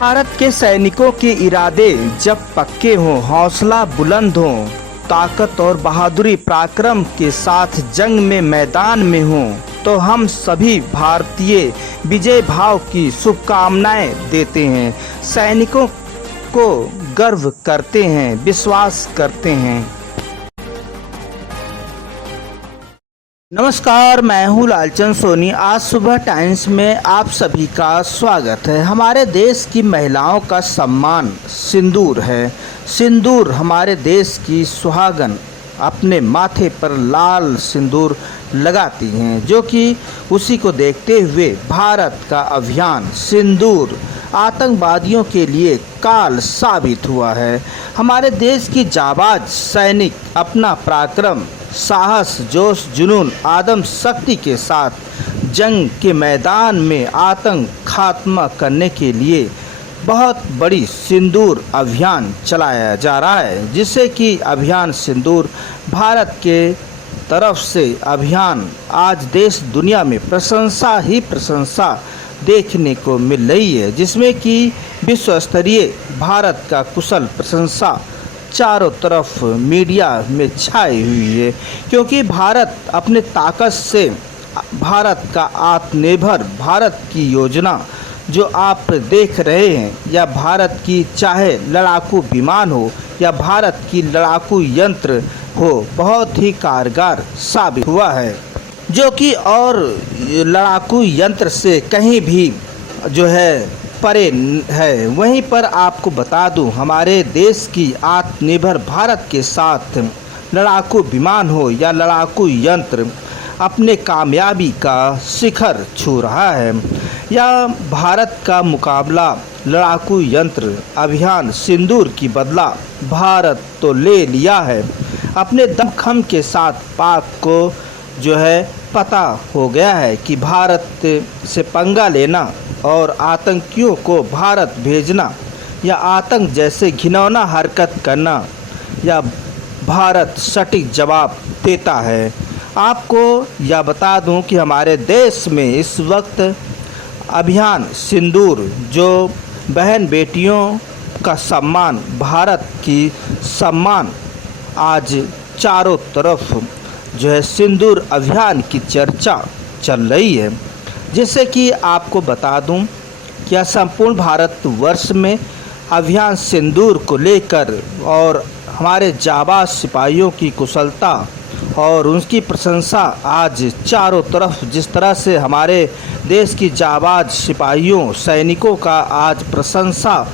भारत के सैनिकों के इरादे जब पक्के हों, हौसला बुलंद हो, ताकत और बहादुरी पराक्रम के साथ जंग में मैदान में हों, तो हम सभी भारतीय विजय भाव की शुभकामनाएं देते हैं। सैनिकों को गर्व करते हैं, विश्वास करते हैं। नमस्कार, मैं हूँ लालचंद सोनी। आज सुबह टाइम्स में आप सभी का स्वागत है। हमारे देश की महिलाओं का सम्मान सिंदूर है। सिंदूर हमारे देश की सुहागन अपने माथे पर लाल सिंदूर लगाती हैं, जो कि उसी को देखते हुए भारत का अभियान सिंदूर आतंकवादियों के लिए काल साबित हुआ है। हमारे देश की जाबाज सैनिक अपना पराक्रम, साहस, जोश, जुनून, आदम शक्ति के साथ जंग के मैदान में आतंक खात्मा करने के लिए बहुत बड़ी सिंदूर अभियान चलाया जा रहा है, जिससे कि अभियान सिंदूर भारत के तरफ से अभियान आज देश दुनिया में प्रशंसा ही प्रशंसा देखने को मिल रही है, जिसमें कि विश्व स्तरीय भारत का कुशल प्रशंसा चारों तरफ मीडिया में छाई हुई है। क्योंकि भारत अपने ताकत से भारत का आत्मनिर्भर भारत की योजना जो आप देख रहे हैं, या भारत की चाहे लड़ाकू विमान हो या भारत की लड़ाकू यंत्र हो, बहुत ही कारगर साबित हुआ है, जो कि और लड़ाकू यंत्र से कहीं भी जो है परे है। वहीं पर आपको बता दूं, हमारे देश की आत्मनिर्भर भारत के साथ लड़ाकू विमान हो या लड़ाकू यंत्र अपने कामयाबी का शिखर छू रहा है। यह भारत का मुकाबला लड़ाकू यंत्र अभियान सिंदूर की बदला भारत तो ले लिया है। अपने दमखम के साथ पाक को जो है पता हो गया है कि भारत से पंगा लेना और आतंकियों को भारत भेजना या आतंक जैसे घिनौना हरकत करना, या भारत सटीक जवाब देता है। आपको यह बता दूं कि हमारे देश में इस वक्त अभियान सिंदूर जो बहन बेटियों का सम्मान, भारत की सम्मान, आज चारों तरफ जो है सिंदूर अभियान की चर्चा चल रही है। जिससे कि आपको बता दूं कि संपूर्ण भारतवर्ष में अभियान सिंदूर को लेकर और हमारे जाबाज सिपाहियों की कुशलता और उनकी प्रशंसा आज चारों तरफ, जिस तरह से हमारे देश की जाबाज सिपाहियों सैनिकों का आज प्रशंसा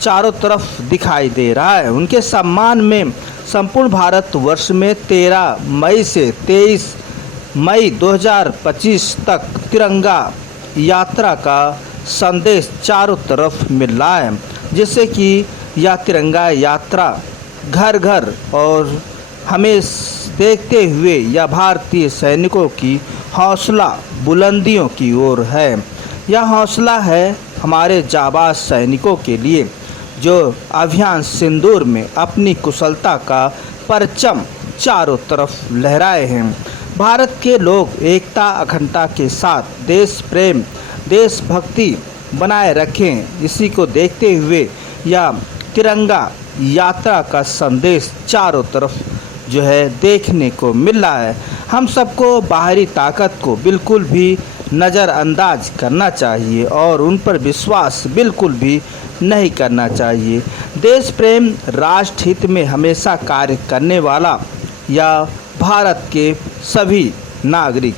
चारों तरफ दिखाई दे रहा है। उनके सम्मान में संपूर्ण भारतवर्ष में 13 मई से 23 मई 2025 तक तिरंगा यात्रा का संदेश चारों तरफ मिल रहा है, जिससे कि यह तिरंगा यात्रा घर घर और हमें देखते हुए यह भारतीय सैनिकों की हौसला बुलंदियों की ओर है। यह हौसला है हमारे जाबाज सैनिकों के लिए, जो अभियान सिंदूर में अपनी कुशलता का परचम चारों तरफ लहराए हैं। भारत के लोग एकता अखंडता के साथ देश प्रेम, देशभक्ति बनाए रखें, इसी को देखते हुए यह तिरंगा यात्रा का संदेश चारों तरफ जो है देखने को मिल रहा है। हम सबको बाहरी ताकत को बिल्कुल भी नज़रअंदाज करना चाहिए और उन पर विश्वास बिल्कुल भी नहीं करना चाहिए। देश प्रेम, राष्ट्र हित में हमेशा कार्य करने वाला या भारत के सभी नागरिक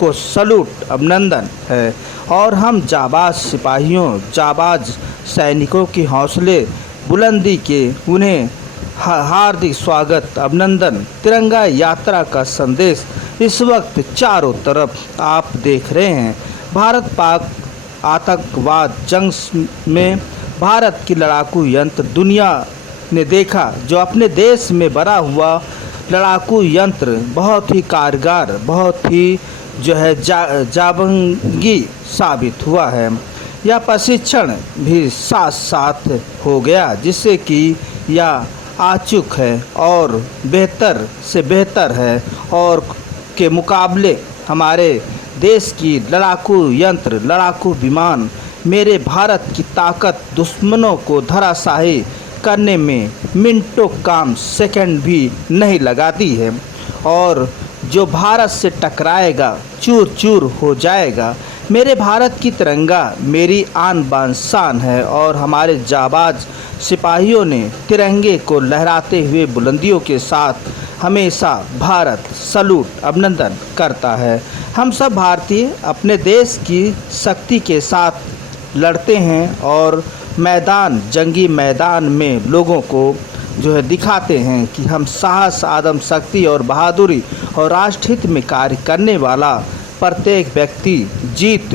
को सलूट, अभिनंदन है। और हम जाबाज सिपाहियों, जाबाज सैनिकों की हौसले बुलंदी के उन्हें हार्दिक स्वागत, अभिनंदन। तिरंगा यात्रा का संदेश इस वक्त चारों तरफ आप देख रहे हैं। भारत पाक आतंकवाद जंग में भारत की लड़ाकू यंत्र दुनिया ने देखा, जो अपने देश में बना हुआ लड़ाकू यंत्र बहुत ही कारगर, बहुत ही जो है जाबंगी साबित हुआ है। यह प्रशिक्षण भी साथ साथ हो गया, जिससे कि यह आचुक है और बेहतर से बेहतर है, और के मुकाबले हमारे देश की लड़ाकू यंत्र, लड़ाकू विमान मेरे भारत की ताकत दुश्मनों को धराशायी करने में मिनटों काम सेकंड भी नहीं लगाती है और जो भारत से टकराएगा चूर चूर हो जाएगा। मेरे भारत की तिरंगा मेरी आन बान शान है और हमारे जाबाज सिपाहियों ने तिरंगे को लहराते हुए बुलंदियों के साथ हमेशा भारत सलूट अभिनंदन करता है। हम सब भारतीय अपने देश की शक्ति के साथ लड़ते हैं और जंगी मैदान में लोगों को दिखाते हैं कि हम साहस, आदम शक्ति और बहादुरी और राष्ट्रहित में कार्य करने वाला प्रत्येक व्यक्ति जीत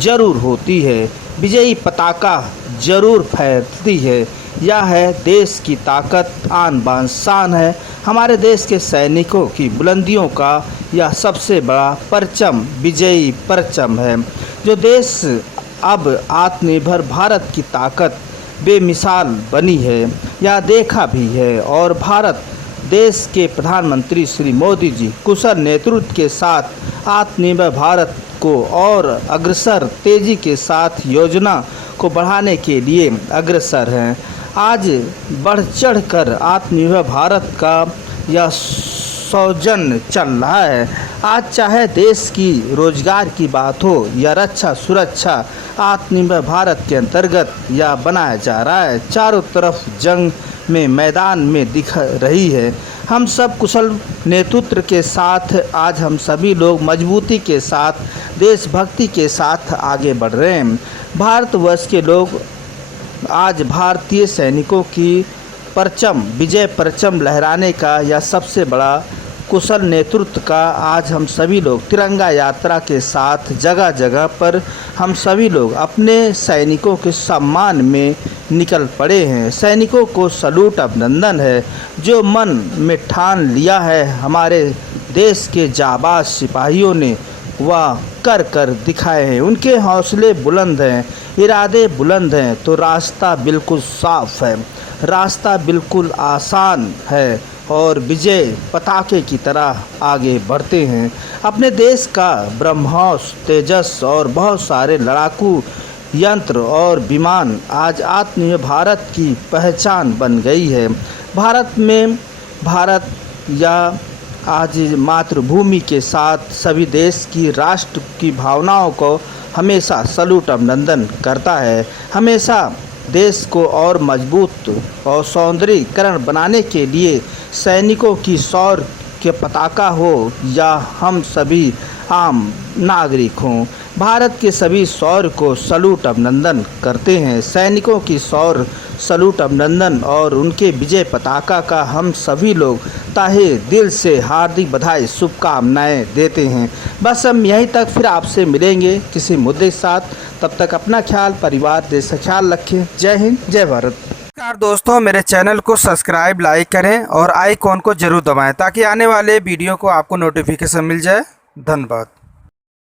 जरूर होती है, विजयी पताका जरूर फहरती है। यह है देश की ताकत, आन बान शान है। हमारे देश के सैनिकों की बुलंदियों का यह सबसे बड़ा परचम विजयी परचम है। जो देश अब आत्मनिर्भर भारत की ताकत बेमिसाल बनी है, यह देखा भी है और भारत देश के प्रधानमंत्री श्री मोदी जी कुशल नेतृत्व के साथ आत्मनिर्भर भारत को और अग्रसर तेजी के साथ योजना को बढ़ाने के लिए अग्रसर हैं। आज बढ़ चढ़ कर आत्मनिर्भर भारत का यह सौजन्य चल रहा है। आज चाहे देश की रोजगार की बात हो या रक्षा सुरक्षा, आत्मनिर्भर भारत के अंतर्गत यह बनाया जा रहा है। चारों तरफ जंग में मैदान में दिख रही है। हम सब कुशल नेतृत्व के साथ आज हम सभी लोग मजबूती के साथ देशभक्ति के साथ आगे बढ़ रहे हैं। भारतवर्ष के लोग आज भारतीय सैनिकों की परचम विजय परचम लहराने का यह सबसे बड़ा कुशल नेतृत्व का आज हम सभी लोग तिरंगा यात्रा के साथ जगह जगह पर हम सभी लोग अपने सैनिकों के सम्मान में निकल पड़े हैं। सैनिकों को सलूट अभिनंदन है। जो मन में ठान लिया है हमारे देश के जाबाज सिपाहियों ने वह कर कर दिखाए हैं। उनके हौसले बुलंद हैं, इरादे बुलंद हैं, तो रास्ता बिल्कुल साफ है, रास्ता बिल्कुल आसान है और विजय पताके की तरह आगे बढ़ते हैं। अपने देश का ब्रह्मोस, तेजस और बहुत सारे लड़ाकू यंत्र और विमान आज आत्मनिर्भर भारत की पहचान बन गई है। भारत या आज मातृभूमि के साथ सभी देश की राष्ट्र की भावनाओं को हमेशा सलूट अभिनंदन करता है। हमेशा देश को और मजबूत और सौंदर्यीकरण बनाने के लिए सैनिकों की शौर्य के पताका हो या हम सभी आम नागरिक हों, भारत के सभी शौर्य को सलूट अभिनंदन करते हैं। सैनिकों की शौर्य सलूट अभिनंदन और उनके विजय पताका का हम सभी लोग तहे दिल से हार्दिक बधाई शुभकामनाएं देते हैं। बस हम यहीं तक, फिर आपसे मिलेंगे किसी मुद्दे के साथ। तब तक अपना ख्याल, परिवार, देश का ख्याल रखें। जय हिंद, जय भारत। नमस्कार दोस्तों, मेरे चैनल को सब्सक्राइब, लाइक करें और आइकॉन को जरूर दबाएं ताकि आने वाले वीडियो को आपको नोटिफिकेशन मिल जाए। धन्यवाद।